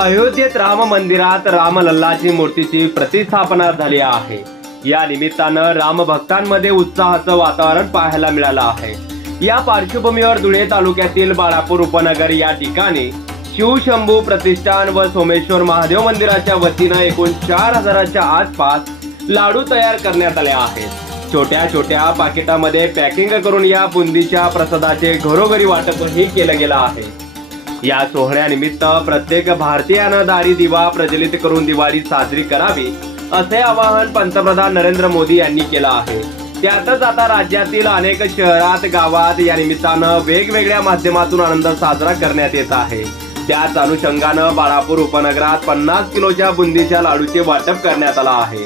अयोध्येत राम मंदिरात रामलल्लाची मूर्तीची प्रतिस्थापना झाली आहे. या निमित्तानं राम भक्तांमध्ये उत्साहाचं वातावरण पाहायला मिळालं आहे. या पार्श्वभूमीवर धुळे तालुक्यातील बाळापूर उपनगर या ठिकाणी शिवशंभू प्रतिष्ठान व सोमेश्वर महादेव मंदिराच्या वतीनं एकूण चार हजाराच्या आसपास लाडू तयार करण्यात आले आहेत. छोट्या छोट्या पाकिटामध्ये पॅकिंग करून या बुंदीच्या प्रसादाचे घरोघरी वाटपही केलं गेलं आहे. या सोहळ्यानिमित्त प्रत्येक भारतीयानं दारी दिवा प्रज्वलित करून दिवाळी साजरी करावी असे आवाहन पंतप्रधान नरेंद्र मोदी यांनी केलं आहे. त्यातच आता राज्यातील अनेक शहरात गावात या निमित्तानं वेगवेगळ्या माध्यमातून आनंद साजरा करण्यात येत आहे. त्याच अनुषंगानं बाळापूर उपनगरात पन्नास किलोच्या बुंदीच्या लाडूचे वाटप करण्यात आलं आहे.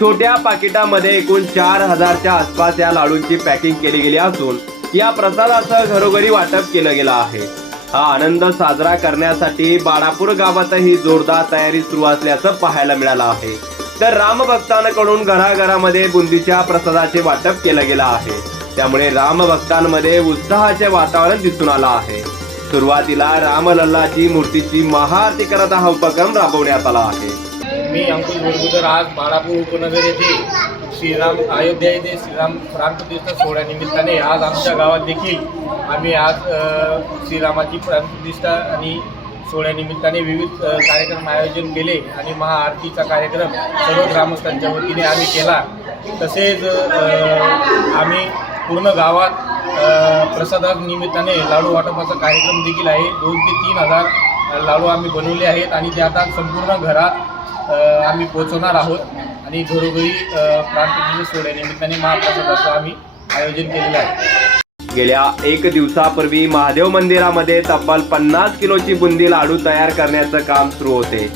छोट्या पाकिटामध्ये एकूण चार हजारच्या आसपास या लाडूंची पॅकिंग केली गेली असून या प्रसादाचं घरोघरी वाटप केलं गेलं आहे. हा आनंद साजरा करण्यासाठी बाळापूर गावातही जोरदार तयारी सुरू असल्याचं पाहायला मिळालं आहे. तर रामभक्तांकडून घराघरामध्ये बुंदीच्या प्रसादाचे वाटप केलं गेलं आहे. त्यामुळे रामभक्तांमध्ये उत्साहाचे वातावरण दिसून आलं आहे. सुरुवातीला रामलल्लाची मूर्तीची महाआरती करत हा उपक्रम राबवण्यात आला आहे. मी अंकुश आज बाळापूर उपनगर येथे श्रीराम अयोध्या येथे श्रीराम प्राणप्रतिष्ठा सोहळ्यानिमित्ताने आज आमच्या गावात देखील आम्ही आज श्रीरामाची प्राणप्रतिष्ठा आणि सोहळ्यानिमित्ताने विविध कार्यक्रम आयोजन केले आणि महाआरतीचा कार्यक्रम सर्व ग्रामस्थांच्या वतीने आम्ही केला. तसेच आम्ही पूर्ण गावात प्रसादानिमित्ताने लाडू वाटपाचा कार्यक्रम देखील आहे. दोन ते तीन हजार लाडू आम्ही बनवले आहेत आणि ते आता संपूर्ण घरात आम्ही पोचवणार आहोत. आणि घरोघरी प्राणप्रतिष्ठा सोहळ्यानिमित्ताने महाप्रसादाचं आम्ही आयोजन केलेलं आहे. गेल्या एक दिवसापूर्वी महादेव मंदिरामध्ये तब्बल पन्नास किलोची बुंदी लाडू तयार करण्याचं काम सुरू होते.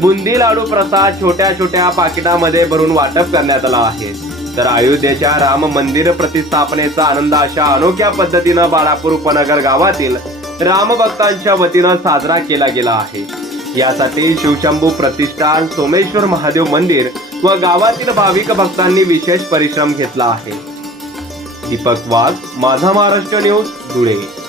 बुंदी लाडू प्रसाद छोट्या छोट्या पाकिटामध्ये भरून वाटप करण्यात आला आहे. तर अयोध्येच्या राम मंदिर प्रतिस्थापनेचा आनंद अशा अनोख्या पद्धतीनं बाळापूर उपनगर गावातील रामभक्तांच्या वतीनं साजरा केला गेला आहे. यासाठी शिवशंभू प्रतिष्ठान सोमेश्वर महादेव मंदिर व गावातील भाविक भक्तांनी विशेष परिश्रम घेतला आहे. दीपक वाघ माझा महाराष्ट्र न्यूज धुळे.